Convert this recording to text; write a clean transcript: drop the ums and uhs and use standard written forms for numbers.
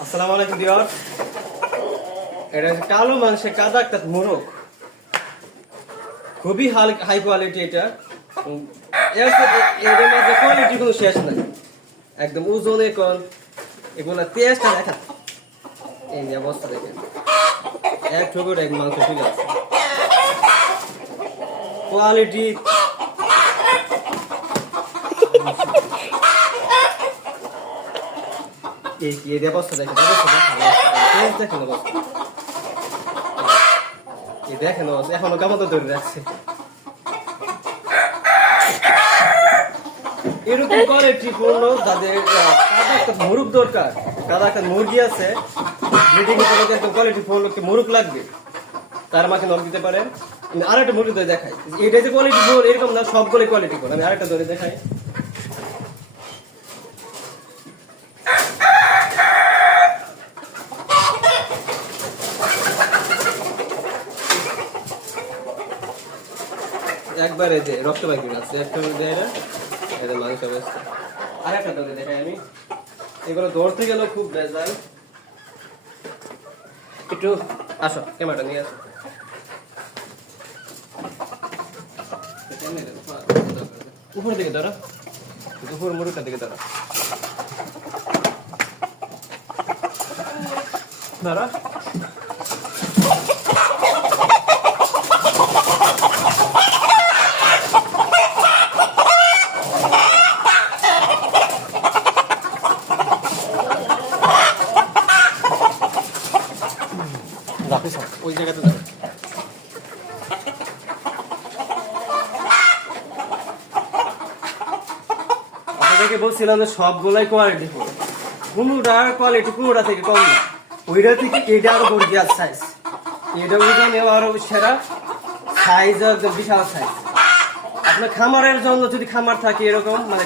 আসসালামু আলাইকুম ভিউয়ার। এটা কালো মাংসের কাদা একটা মোরগ, খুবই হাই কোয়ালিটি। এটা এর মধ্যে কোয়ালিটি কোনো শেষ নাই, একদম ওজনে কম। এগুলা টেস্টটা দেখা, এই যে অবস্থা দেখেন, এক ঠোকর এক মাংস ফিলে আছে, কোয়ালিটি এই অবস্থা দেখেন, দেখেন অবস্থা, এই দেখেন অবস্থা, এখনো কেমন ধরে রাখছে। এরকম কোয়ালিটি পূর্ণ যাদের কাদা একটা মুরগ দরকার, কাদা একটা মুরগি আছে ব্রিডিং একদম কোয়ালিটি পূর্ণ মুরগ লাগবে, তার আমাকে নক দিতে পারেন। আমি আরেকটা মুরগি ধরে দেখাই, এটা যে কোয়ালিটি ফোন এরকম না, সবগুলো কোয়ালিটি ফোন। আমি আরেকটা ধরে দেখাই, একবারে যে রক্ত বাইক আছে, একটা দেয় না, এটা মাংস অবস্থা। আরেকটা ধরে দেখাই আমি, এগুলো ধরতে গেলেও খুব বেজাল। একটু আসো, ক্যামেরাটা নিয়ে আসো, উপর দিকে ধরো, উপর মুরুখটার দিকে ধরো, ধরো। ওই জায়গাতে যাবে। আপনাদেরকে বলছিলাম যে সবগুলাই কোয়ালিটি ফুল, কোনোটার কোয়ালিটি কোনোটা থেকে কম না। ওইটা থেকে এটা আরো গর্জিয়াস সাইজ, এটা ওইটা নেওয়া আরো সেরা সাইজ, একদম বিশাল সাইজ। আপনার খামারের জন্য যদি খামার থাকে এরকম, মানে